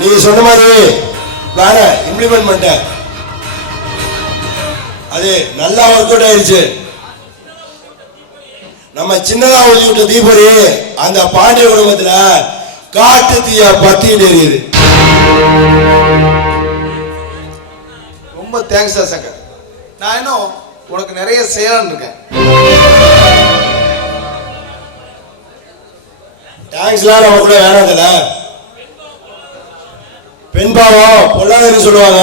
நீங்க சொன்ன மாதிரி பிளான இம்ப்ளிமெண்ட் பண்ணிட்டேன். அது நல்லா ஒர்க் அவுட் ஆயிடுச்சு. நம்ம சின்னதா ஒதுக்கி விட்ட தீபொறி அந்த பாண்டிய குடும்பத்துல காட்டு தீயா பத்திட்டு எரியுது. ரொம்ப தேங்க்ஸ் சங்கர். நான் இன்னும் உனக்கு நிறைய செய்யலான்னு இருக்கேன். தேங்க்ஸ்லாம் நம்ம கூட வேணாம்ல. பெண் பாவம் பொல்லாதன்னு சொல்லுவாங்க.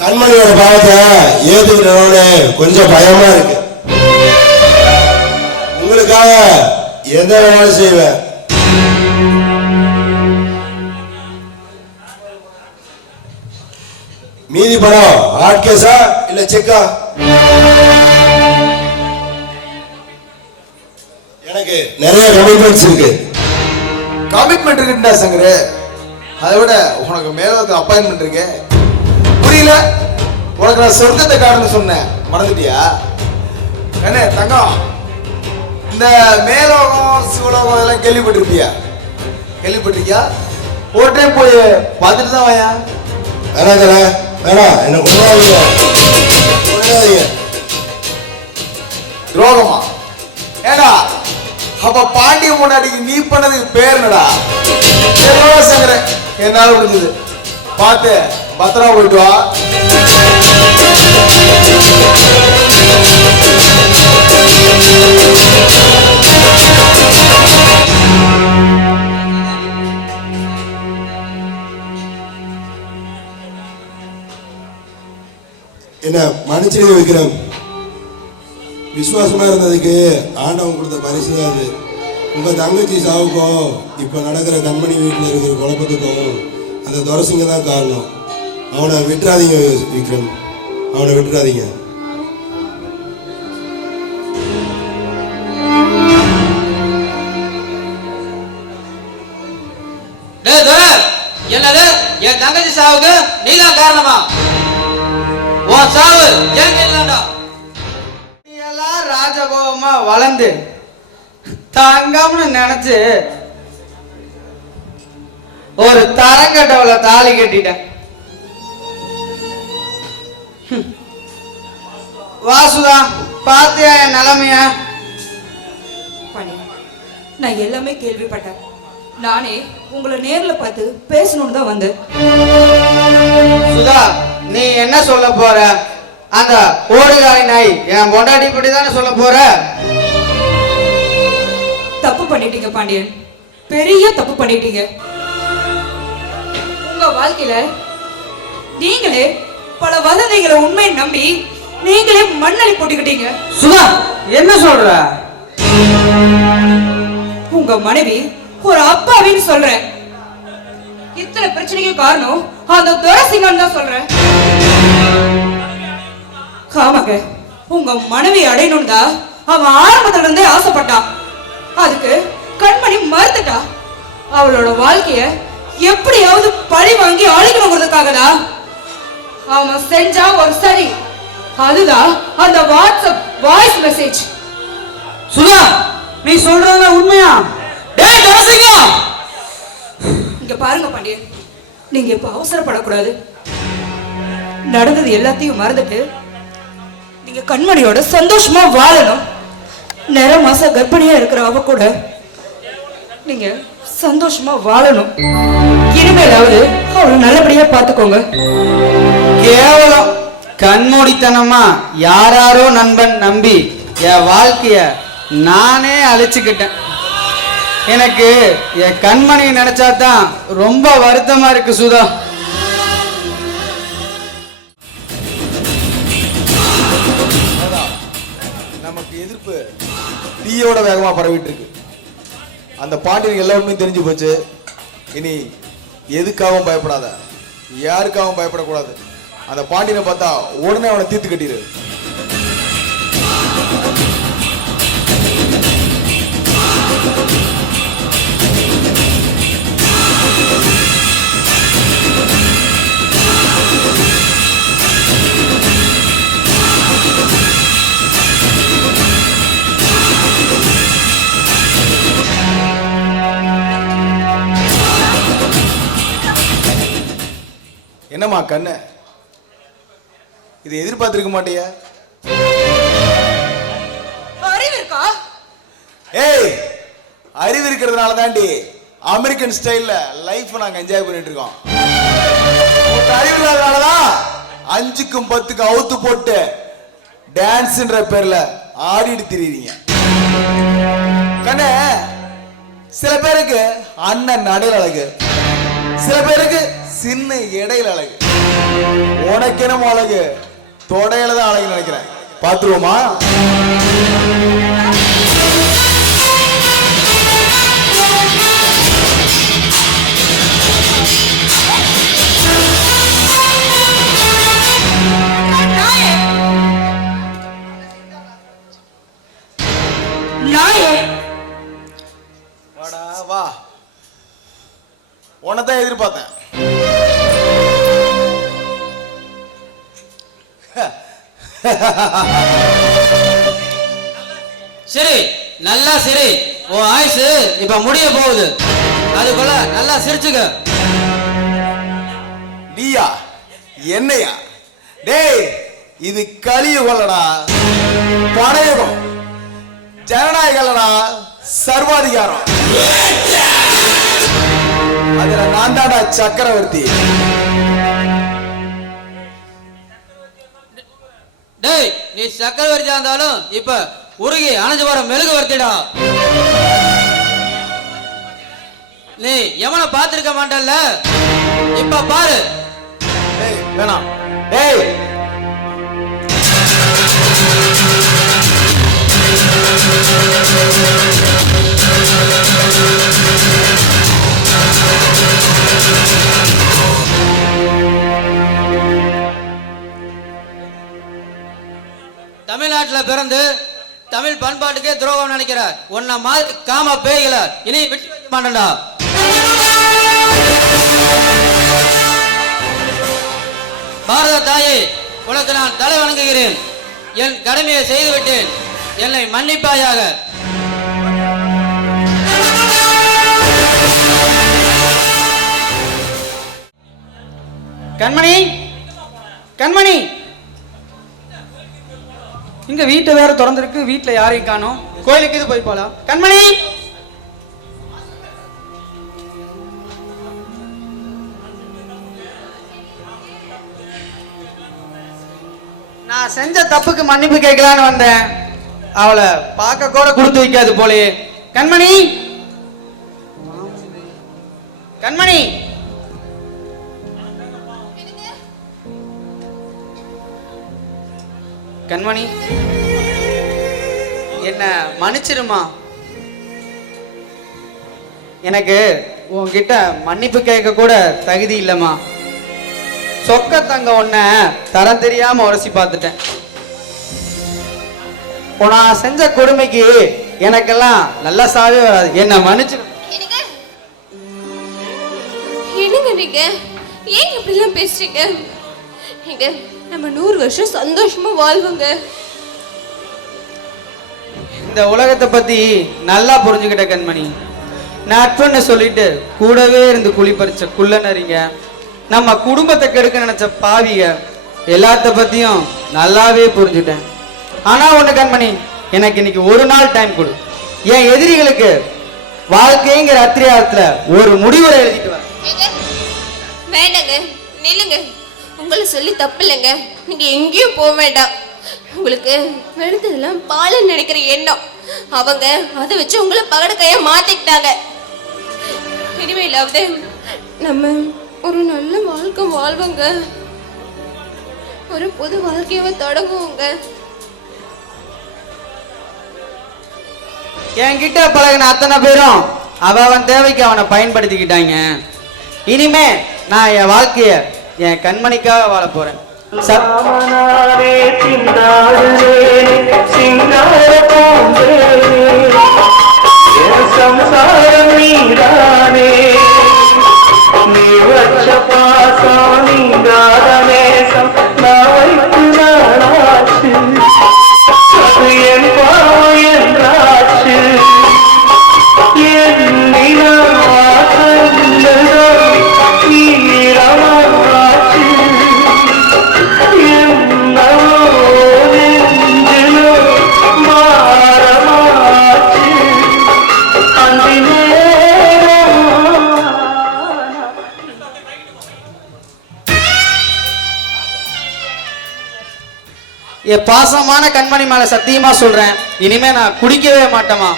கண்மணியோட பாவத்தை ஏத்துக்கிட்டோன்னு கொஞ்சம் பயமா இருக்கு. உங்களுக்காக எந்த வேணாலும் செய்வேன். மீதி பணம் ஹார்ட் கேஸா இல்ல செக்கா? எனக்கு நிறைய கமிட்மெண்ட்ஸ் இருக்கு. கமிட்மெண்ட் இருக்குடா சங்கரே. அதை விட உனக்கு மேலோக்கு அப்பாயின்மெண்ட் இருக்கு. புரியல? உனக்கு நான் சொர்க்கத்தை காரணம் சொன்னேன், மறந்துட்டியா? என்ன தங்கம், இந்த மேலோகம் சிவலோகம் இதெல்லாம் கேள்விப்பட்டிருப்பியா? கேள்விப்பட்டிருக்கியா? ஒரு டைம் போய் பார்த்துட்டு தான் வாயா. வேணாம் வேணாம், என்ன கொண்டாதீங்க. துரோகமா? ஏடா அப்ப பாண்டிய முன்னாடி நீ பண்ணதுக்கு பேர் என்னடா? சங்கர என்னால முடிஞ்சது பார்த்து பத்திரமா போயிட்டு வா. என்ன மன்னிச்சிருங்க விக்ரம். விசுவாசமா இருந்ததுக்கு ஆண்டவன் கொடுத்த பரிசு தான் அது. உங்க தங்கச்சி சாவுக்கும் இப்ப நடக்கிற கண்மணி வீட்டில் இருக்கிற குழப்பத்துக்கும் அந்த துரசிங்க தான் காரணம். அவனை விட்டுறாதீங்க விக்ரம், அவனை விட்டுறாதீங்க. என்னது என் தங்கச்சி சாவுக்கு நீதான் காரணமா? உன் சாவு ஏன் இல்லடா? நீ எல்லாம் ராஜபோகமா வளர்ந்து தங்கம்னு நினைச்சு ஒரு தரங்கட்டவளை தாலி கட்டிட்டேன். வாசுதா, பாத்தியா என் நிலைமையா? நான் எல்லாமே கேள்விப்பட்டேன். நானே உங்களை நேர்ல பார்த்து பேசணும்னு தான் வந்தேன். சுதா, நீ என்ன சொல்ல போற? அந்த ஓடுகாலி நாய் என் பொண்டாட்டி படி தானே சொல்ல போற? தப்பு பண்ணிட்டீங்க பாண்டியன், பெரிய தப்பு பண்ணிட்டீங்க. உங்க வாழ்க்கையில நீங்களே பல வதந்திகளை உண்மையை நம்பி நீங்களே மண்ணலி போட்டுக்கிட்டீங்க. சுதா, என்ன சொல்ற? உங்க மனைவி ஒரு அப்பாவின்னு சொல்றேன். இத்தனை பிரச்சனைக்கு காரணம் அந்த துரசிங்கம் தான் சொல்றேன். ஆமாங்க, உங்க மனைவி அடையணும் தான் அவன் ஆரம்பத்துல இருந்தே ஆசைப்பட்டான். அதுக்கு கண்மணி மறுத்துட்டா. அவளோட வாழ்க்கைய எப்படியாவது பழி வாங்கி அழிக்கணுங்கிறதுக்காக தான் அவன் செஞ்சா ஒரு சரி. அதுதான் அந்த வாட்ஸ்அப் வாய்ஸ் மெசேஜ். சுதா, நீ சொல்றத உண்மையா? டேய் துரசிங்கம், இங்க பாருங்க பாண்டியன், நீங்க இப்ப அவசரப்படக்கூடாது. நடந்தது எல்லாத்தையும் மறந்துட்டு நீங்க கண்மணியோட சந்தோஷமா வாழணும். நிற மாச கர்ப்பிணியா இருக்கிற அவ கூட நீங்க சந்தோஷமா வாழணும். இனிமேலாவது அவளை நல்லபடியா பாத்துக்கோங்க. கேவலம் கண்மூடித்தனமா யாராரோ நண்பன் நம்பி என் வாழ்க்கைய நானே அழிச்சுக்கிட்டேன். எனக்கு என் கண்மணி நினைச்சாதான் ரொம்ப வருத்தமா இருக்கு சுதா. நமக்கு எதிர்ப்பு தீயோட வேகமா பரவிட்டு இருக்கு. அந்த பாண்டியனுக்கு எல்லா உண்மையும் தெரிஞ்சு போச்சு. இனி எதுக்காகவும் பயப்படாத, யாருக்காகவும் பயப்படக்கூடாது. அந்த பாண்டியனை பார்த்தா உடனே அவனை தீர்த்து கட்டிடு. என்னம்மா கண்ணு, இதை எதிர்பார்த்திருக்க மாட்டியா? அறிவு இருக்கா? ஏய், அறிவு இருக்கிறதுனால தாண்டி அமெரிக்கன் ஸ்டைல்ல லைஃப் நாங்க என்ஜாய் பண்ணிட்டு இருக்கோம். அறிவு இல்லாதனாலதான் 5க்கும் 10க்கும் அவுத்து போட்டு டான்ஸ்ன்ற பேர்ல ஆடிட்டு திரியுறீங்க. கண்ணே, சில பேருக்கு அண்ணன் நடையில் அழகு, சில பேருக்கு சின்ன இடையில அழகு. உனக்கு என்ன அழகு? தொடையில தான் அழகு நினைக்கிறேன். பாத்துருவோமா? வாடா வா, உன்னதான் எதிர்பார்த்தேன். சரி, நல்லா சரி. உன் ஆயுசு இப்ப முடிய போகுது, அதுக்குள்ள நல்லா சிரிச்சுக்க. நீயா என்னையா? டேய், இது கலியுகம்லடா, படையுகம், ஜனநாயகம்லடா, சர்வாதிகாரம். அதுல நான் தான்டா சக்கரவர்த்தி. டேய், நீ சக்கரவர்த்தியா இருந்தாலும் இப்ப உருகி அணைஞ்சு வர மெழுகு வர்த்திடா. நீ எவனை பார்த்திருக்க மாட்டல்ல, இப்ப பாரு. டேய் வேணாம். டேய், தமிழ்நாட்டுல பிறந்து தமிழ் பண்பாட்டுக்கே துரோகம் நினைக்கிறார். உன்ன மாதிரி காம பேய்களை இனி விட்டு வைக்க மாட்டேன்டா. பாரத தாயே, உனக்கு நான் தலை வணங்குகிறேன். என் கடமையை செய்துவிட்டேன், என்னை மன்னிப்பாயாக. கண்மணி, கண்மணி, இங்க வீட்டை வேற திறந்திருக்கு, வீட்டுல யாரையும் காணோம். கோயிலுக்கு இது போய் போலாம். கண்மணி, நான் செஞ்ச தப்புக்கு மன்னிப்பு கேட்கலான்னு வந்தேன். அவளை பார்க்க கூட கொடுத்து வைக்காது போலே. கண்மணி, கண்மணி, கண்மணி, என்ன மன்னிச்சிருமா. எனக்கு உன்கிட்ட மன்னிப்பு கேட்க கூட தகுதி இல்லைம்மா. சொக்க தங்க ஒன்ன தரம் தெரியாம உரசி பார்த்துட்டேன். நான் செஞ்ச கொடுமைக்கு எனக்கெல்லாம் நல்ல சாவே வராது. என்ன மன்னிச்சிரு. என்னங்க நீங்க ஏன் இப்படிலாம் பேசுறீங்க? நீங்க நம்ம 100 வருஷம் சந்தோஷமா வாழ்வோங்க. இந்த உலகத்தை பத்தி நல்லா புரிஞ்சுக்கிட்ட கண்மணி. நட்புன்னு சொல்லிட்டு கூடவே இருந்து குழி பறிச்ச குள்ள நரிங்க, நம்ம குடும்பத்தை கெடுக்க நினைச்ச பாவிக, எல்லாத்த பத்தியும் நல்லாவே புரிஞ்சுட்டேன். ஆனா ஒண்ணு கண்மணி, எனக்கு இன்னைக்கு ஒரு நாள் டைம் கொடு. என் எதிரிகளுக்கு வாழ்க்கைங்கிற அத்தியாயத்துல ஒரு முடிவுரை எழுதிட்டு வர. வேண்டாங்க, நில்லுங்க. உங்களை சொல்லி தப்பு இல்லைங்க. நீங்க எங்கேயும் போக வேண்டாம். உங்களுக்கு வெளுத்ததெல்லாம் பாலன்னு நினைக்கிற எண்ணம், அவங்க அதை வச்சு உங்களை பகடக்கையா மாத்திக்கிட்டாங்க. இனிமேலாவது நம்ம ஒரு நல்ல வாழ்க்கை வாழ்வோங்க, ஒரு புது வாழ்க்கையவை தொடங்குவோங்க. என்கிட்ட பழகின அத்தனை பேரும் அவன் தேவைக்கு அவனை பயன்படுத்திக்கிட்டாங்க. இனிமே நான் என் வாழ்க்கைய என் கண்மணிக்காக வாழ போறேன். சாமனாரே சிந்தாரே சிங்கார போன்றே சம்சாரம் நீதானே, நீ வச்ச பாசம் நீங்காத நேசம் நான் வைத்து நாளாச்சு, அது என் பாவம் என்றாச்சு, என் நீரமாச்சு. என் பாசமான கண்மணி மேல சத்தியமா சொல்றேன், இனிமே நான் குடிக்கவே மாட்டேமா.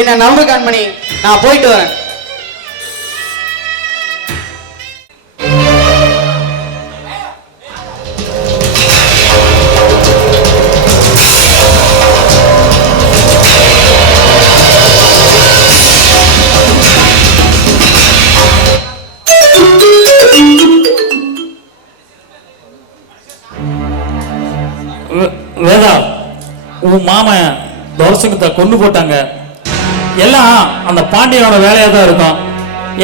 என்ன நம்பு கண்மணி, நான் போயிட்டு வரேன். வேதா, உன் மாமன் துரசங்கத்தை கொண்டு போட்டாங்க. எல்லாம் அந்த பாண்டியனோட வேலையா தான் இருக்கும்.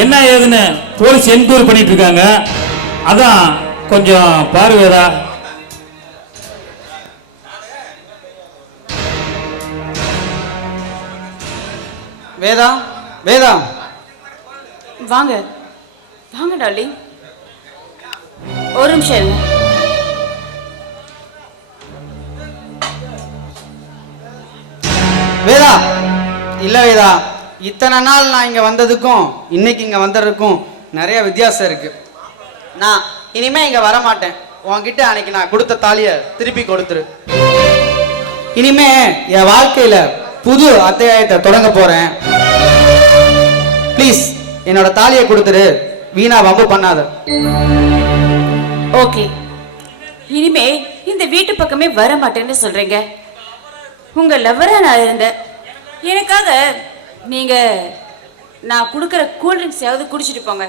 என்ன ஏதுன்னு போலீஸ் என்கொயரி பண்ணிட்டு இருக்காங்க. அதான் கொஞ்சம் பாரு வேதா. வேதா, வேதா, வாங்க வாங்க டார்லிங், ஒரு நிமிஷம் இருங்க. வேதா. இல்ல வேதா, இத்தனை நாள் நான் இங்க வந்ததுக்கும் இன்னைக்கு இங்க வந்ததுக்கும் நிறைய வித்தியாசம் இருக்கு. நான் இனிமே இங்க வர மாட்டேன். உன்கிட்ட அன்னைக்கு நான் கொடுத்த தாலிய திருப்பி கொடுத்துரு. இனிமே என் வாழ்க்கையில புது அத்தியாயத்தை தொடங்க போறேன். ப்ளீஸ் என்னோட தாலியை கொடுத்துரு, வீணா வம்பு பண்ணாத. ஓகே, இனிமே இந்த வீட்டு பக்கமே வர மாட்டேன்னு சொல்றீங்க. உங்க லவ்வரா நான் இருந்தேன். எனக்காக நீங்க நான் கொடுக்குற கூல் ட்ரிங்க்ஸாவது குடிச்சிட்டு போங்க.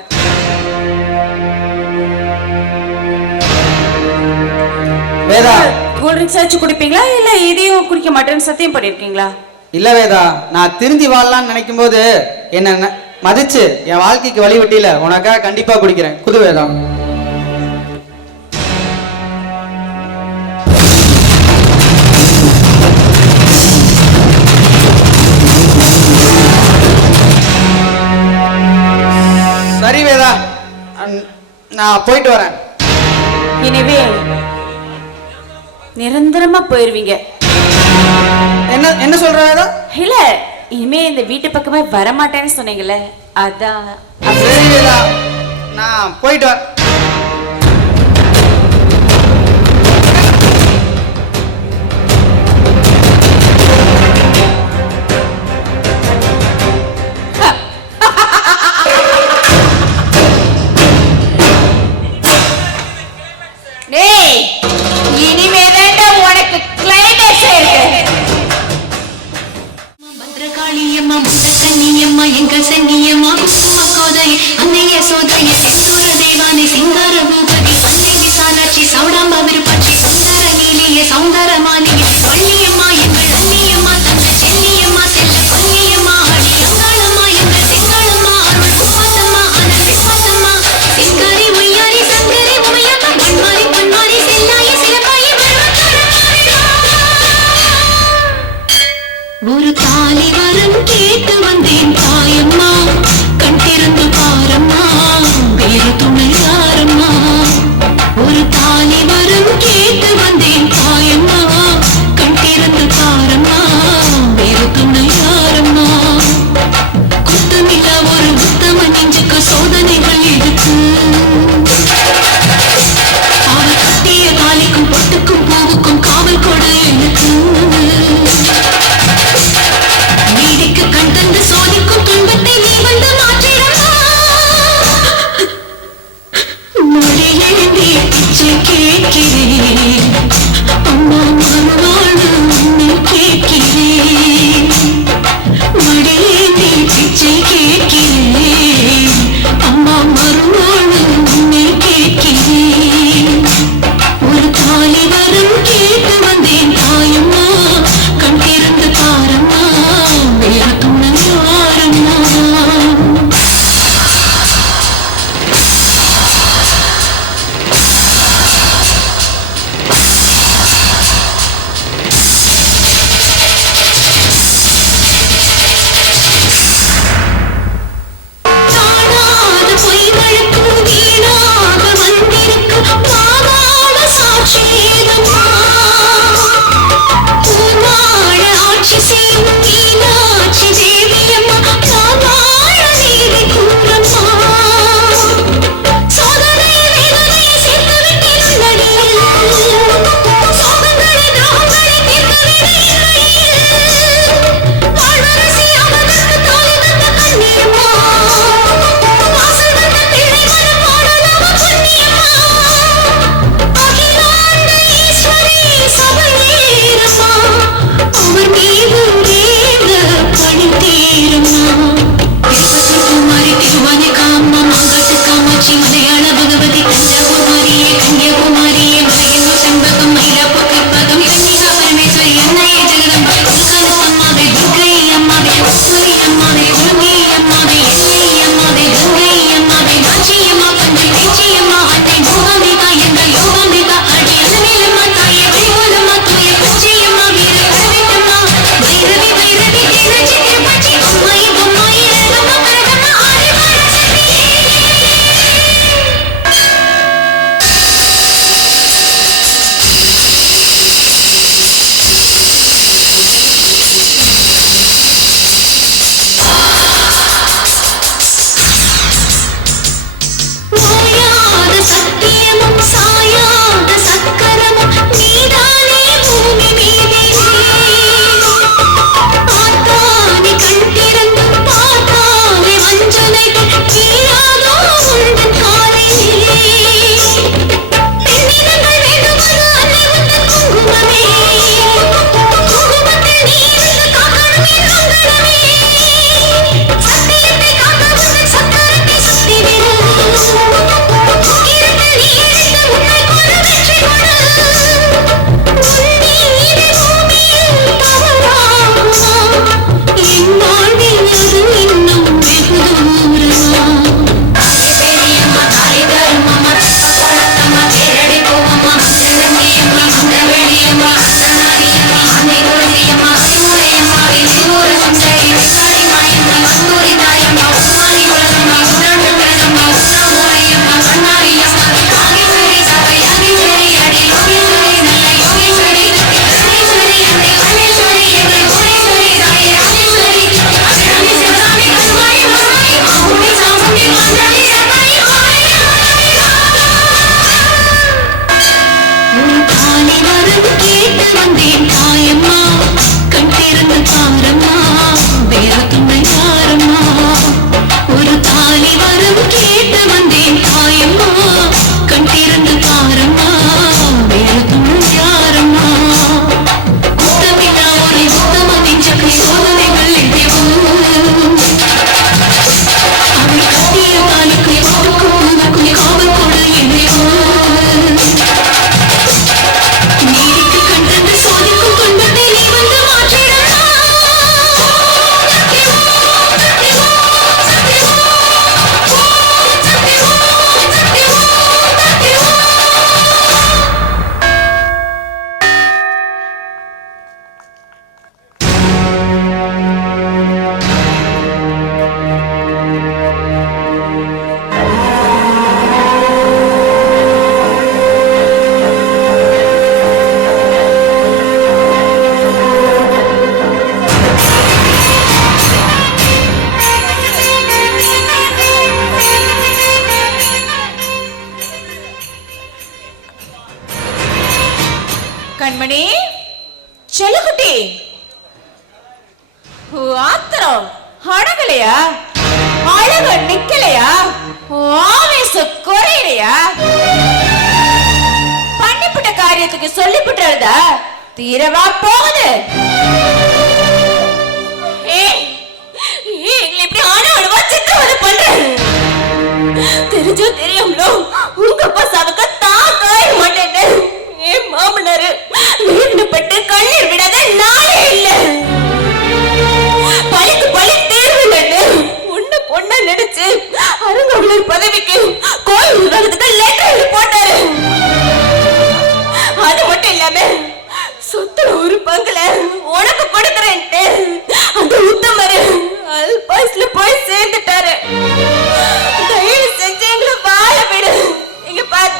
வேதா, கூல் ட்ரிங்க்ஸ் ஆச்சு குடிப்பீங்களா இல்ல இதையும் குடிக்க மாட்டேன்னு சத்தியம் பண்ணிருக்கீங்களா? இல்ல வேதா, நான் திருந்தி வாழலாம்னு நினைக்கும் போது என்ன மதிச்சு என் வாழ்க்கைக்கு வழி விட்டில, உனக்காக கண்டிப்பா குடிக்கிறேன். குது வேதா. சரி வேதா, நான் போயிட்டு வரேன். இனிமே நிரந்தரமா போயிருவீங்க. என்ன என்ன சொல்ற வேதா? இல்ல, இனிமே இந்த வீட்டு பக்கமே வர மாட்டேன்னு சொன்னீங்கல்ல, அதான். சரி வேதா, நான் போயிட்டு வரேன். இனிமேதான் உனக்கு கிளைமேக்ஸ் இருக்கு. பத்ரகாளியம்மா, முண்டக்கண்ணியம்மா, எங்கள் சென்னியம்மா, குங்கும கோதை, அன்னைய சோதைய, செந்தூர தெய்வானை, சிங்கார பூபதி, அன்னை விசாலாட்சி, சௌடாம்பா விருப்பாட்சி, சுந்தர நீலிய, சௌந்தர மாலிகை, வள்ளியம்மா, எங்கள் அன்னியம்மா, தங்க செல்லியம்மா, செல்ல பொன்னியம்மா, அடி அங்காளம்மா, எங்கள் செங்காளம்மா, அருள் முப்பாத்தம்மா, அனல் விஸ்வாசம்மா, சிங்காரி உய்யாரி, சங்கரி உமையம்மா, பொன்மாரி பொன்மாரி, செல்லாய சிலம்பாயி, ஒரு தாலி வரம் கேட்டு வந்தேன் தாயம்மா, கண் திறந்து பாரம்மா, வேறு துணை யாரம்மா. ஒரு தாலி வரம் கேட்டு வந்தேன் தாயம்மா, கண் திறந்து கண்மணி செல்லக்குட்டி, ஆத்திரம் அடங்கலையா? அழகு நிக்கலையா? ஆவேசம் குறையிலையா? பண்ணிவிட்ட காரியத்துக்கு சொல்லிவிட்டு தீரவா போகுது. இப்படி ஆனாடுவா சித்திரவதை பண்ற தெரிஞ்சோ தெரியும்லோ உங்க பசாவுக்கு தான் காய மாட்டேன். ஏன் மாமனாரு வேதனைப்பட்டு கண்ணீர் விடாத நாளே இல்ல. பழிக்கு பழி தேர்வில்லைன்னு உன்ன பொண்ணா நினைச்சு அருங்கவுளர் பதவிக்கு கோயில் உலகத்துக்கு லெட்டர் போட்டாரு. அது மட்டும் இல்லாம சொத்துல ஒரு பங்குல உனக்கு கொடுக்கறேன்ட்டு அந்த உத்தமரு அல்பாஸ்ல போய் சேர்ந்துட்டாரு. தயவு செஞ்சு எங்களை வாழ விடு. இங்க பாரு,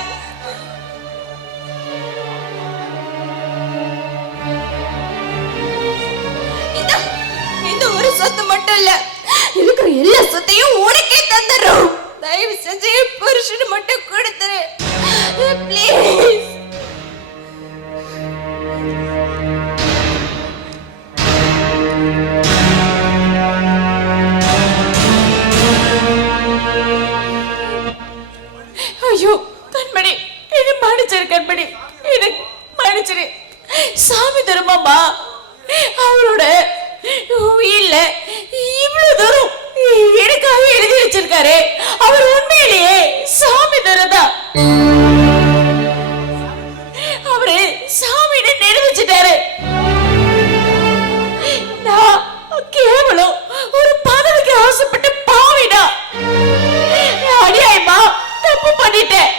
இந்த ஒரு சொத்து மட்டும் இல்ல, இருக்கிற எல்லா சொத்தையும் உனக்கே தந்துடுறோம். தயவு செஞ்சு புருஷனு மட்டும் கொடுத்துரு ப்ளீஸ். ஐயோ கண்மணி, என்ன மன்னிச்சிரு கண்மணி, எனக்கு மன்னிச்சிரு. சாமி தருமாமா அவரோட இல்ல இவ்வளவு தூரம் எனக்காக எழுதி வச்சிருக்காரு. அவர் உண்மையிலேயே சாமி தரதா? அவரு சாமியை நிரூபிச்சிட்டாரு. நான் கேவலம் ஒரு பதவிக்கு ஆசைப்பட்டு பாவினா அநியாயமா தப்பு பண்ணிட்டேன்.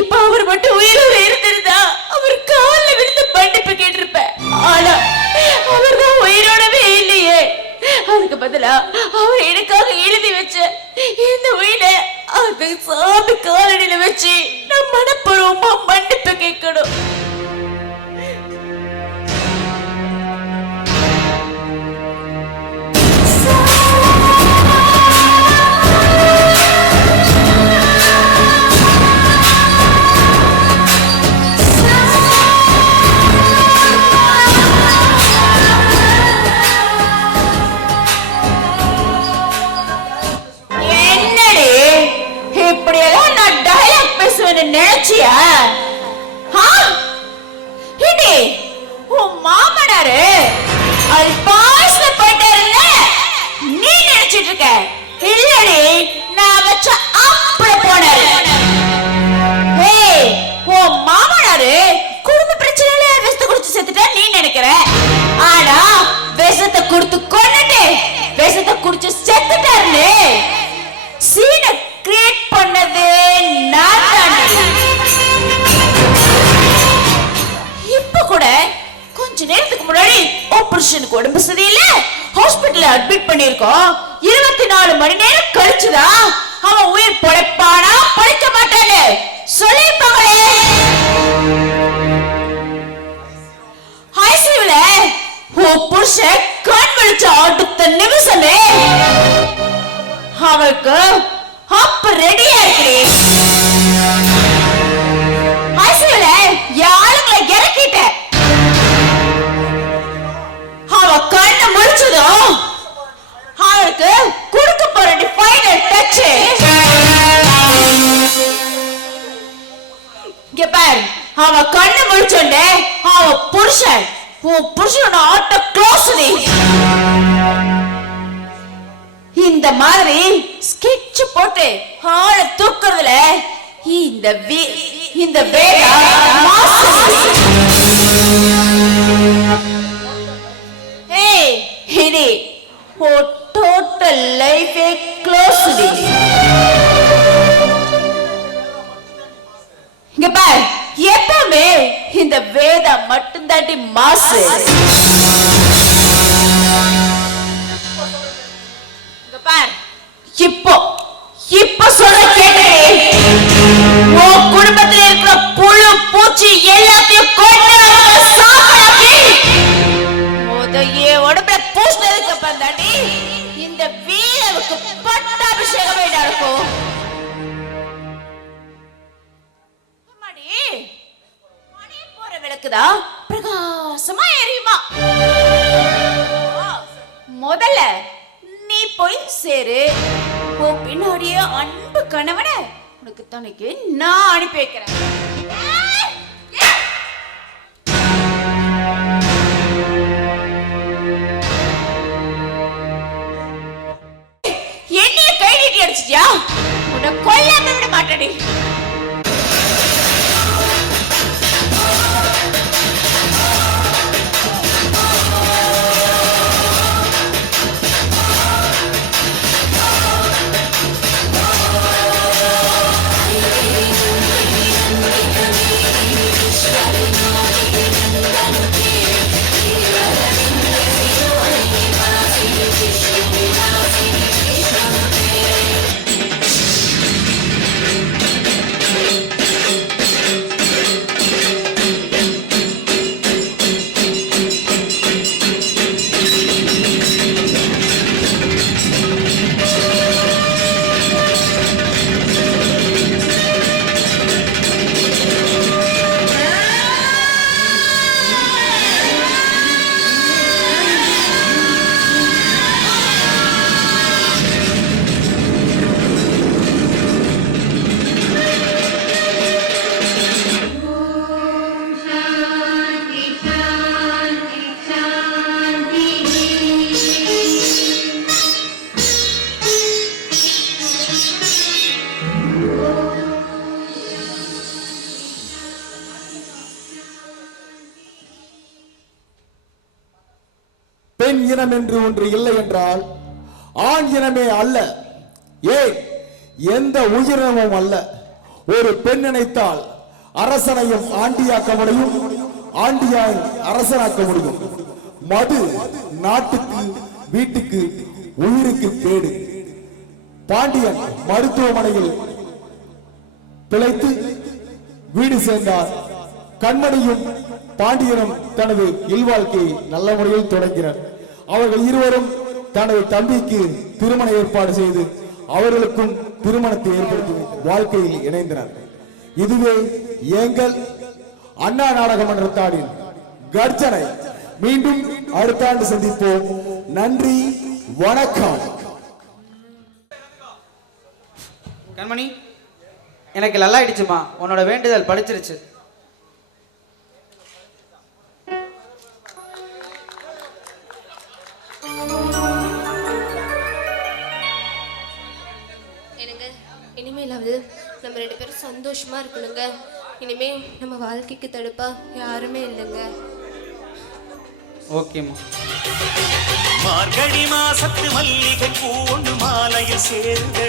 இப்ப அவர் மட்டும் உயிரோட இருந்திருந்தா அவர் காலில் விழுந்து மன்னிப்பு கேட்டிருப்பேன். ஆனா அவர் தான் உயிரோடவே இல்லையே. அதுக்கு பதிலா அவர் எனக்காக எழுதி வச்ச இந்த உயிரை அது சாமி காலடியில வச்சு நான் மனப்பூர்வமா மன்னிப்பு கேட்கணும். நினைச்சியா? உன் மாமனாரு அல்பாஸ்ல போயிட்டாருல்ல நீ நினைச்சிட்டு இருக்க? இல்லடி, நான் வச்ச அப்பள போனாரு. உன் மாமனாரு குடும்ப பிரச்சனையில விஷத்தை குடிச்சு செத்துட்டா நீ நினைக்கிற. ஆனா விஷத்தை கொடுத்து கொன்னுட்டு விஷத்தை குடிச்சு செத்துட்டாருன்னு சீனை கிரியேட் பண்ணது நான் தானே. இப்ப கூட கொஞ்ச நேரத்துக்கு முன்னாடி ஆபரேஷனுக்கு உடம்பு சரியில்ல ஹாஸ்பிட்டல்ல அட்மிட் பண்ணிருக்கோம். 24 மணி நேரம் கழிச்சுதான் அவன் உயிர் பொழைப்பானா பொழைக்க மாட்டானு சொல்லிருப்பாங்களே. ஐசியூல புருஷன் கண் விழிச்ச அடுத்த நிமிஷமே அவளுக்கு அப்ப ரெடியா இருக்கிறேன். ஐசியூல யாருங்களை இறக்கிட்ட அவ கண்ண முடிச்சதும் அவளுக்கு கொடுக்க போற ஃபைனல் டச். இங்க பாரு, அவ கண்ண முடிச்சோண்டே அவ புருஷனோட ஆட்டோ க்ளோஸ். இந்த மாதிரி ஸ்கெட்ச் போட்டு ஆள தூக்குறதுல இந்த வேதா இது டோட்டல் லைஃப் க்ளோஸ். இங்க பாரு, எப்பவுமே இந்த வேதா மட்டும் தாண்டி மாசு. இப்ப சொல்ற கேட்டே உன் குடும்பத்தில் இருக்கிற புழு பூச்சி எல்லாத்தையும் கொண்டு சாப்பிடாதே. உடம்புல பூசினதுக்கு அப்புறம் தாண்டி இந்த வீரனுக்கு பட்டாபிஷேகமே நடக்கும். மணி போற விளக்குதான் பிரகாசம் ஆகாசமா எரியுமா. முதல்ல நீ போய் சேரு. உன் பின்னாடியே அன்பு கணவனை உனக்கு தனக்கு நான் அனுப்பி வைக்கிறேன். என்னைய கை நீட்டி அடிச்சிட்டியா? உன்னை கொல்லாம விட மாட்டேடி. பெண் இனம் என்று ஒன்று இல்லை என்றால் ஆண் இனமே அல்ல. ஏன் எந்த உயிரினமும் அல்ல. ஒரு பெண் நினைத்தால் அரசனையும் ஆண்டியாக்க முடியும், ஆண்டியாய் அரசனாக்க முடியும். மது நாட்டுக்கு வீட்டுக்கு உயிருக்கு கேடு. பாண்டியன் மருத்துவமனையில் பிழைத்து வீடு சேர்ந்தார். கண்மணியும் பாண்டியனும் தனது இல்வாழ்க்கையை நல்ல முறையில் தொடங்கினர். அவர்கள் இருவரும் தனது தம்பிக்கு திருமண ஏற்பாடு செய்து அவர்களுக்கும் திருமணத்தை ஏற்படுத்தி வாழ்க்கையில் இணைந்தனர். இதுவே எங்கள் அண்ணா நாடக மன்றத்தாரின் கர்ஜனை. மீண்டும் அடுத்த ஆண்டு சந்திப்போம். நன்றி, வணக்கம். கண்மணி, எனக்கு நல்லா ஆயிடுச்சுமா. உன்னோட வேண்டுதல் படிச்சிருச்சு. இனிமேலாவது நம்ம 2 பேரும் சந்தோஷமா இருக்கணுங்க. இனிமே நம்ம வாழ்க்கைக்கு தடுப்பா யாருமே இல்லைங்க. ஓகேம்மா. மார்கழி மாசத்து மல்லிகை பூ ஒன்று மாலையில் சேர்ந்தது.